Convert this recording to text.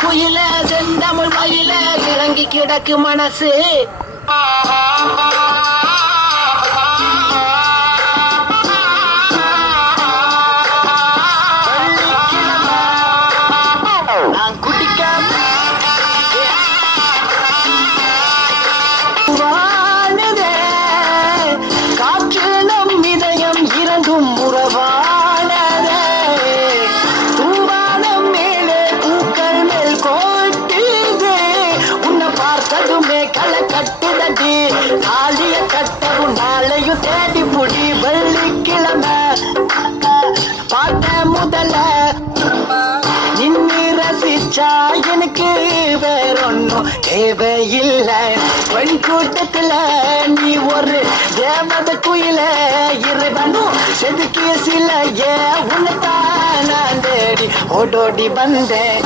குயில செந்தமிழ் மயில இறங்கி கிடக்கு மனசு நான் குடிக்க வானதே காற்று நம் இதயம் இரண்டும் உறவானதே தூவானம் மேலே பூக்கள் மேல் கோட்டுதே உன்னை பார்த்ததுமே களை கட்டுதடி தாலிய கட்டவும் நாளையும் தேடி புடி வெள்ளிக்கிழமை பார்த்த முதல்ல நின்னு ரசிச்சா எனக்கு வேறொன்னும் தேவையில்லை பெண் கூட்டத்துல நீ ஒரு தேவத குயில இறைவனும் செதுக்கிய சில உன்னைத்தான் நான் தேடி ஓடோடி வந்தேன்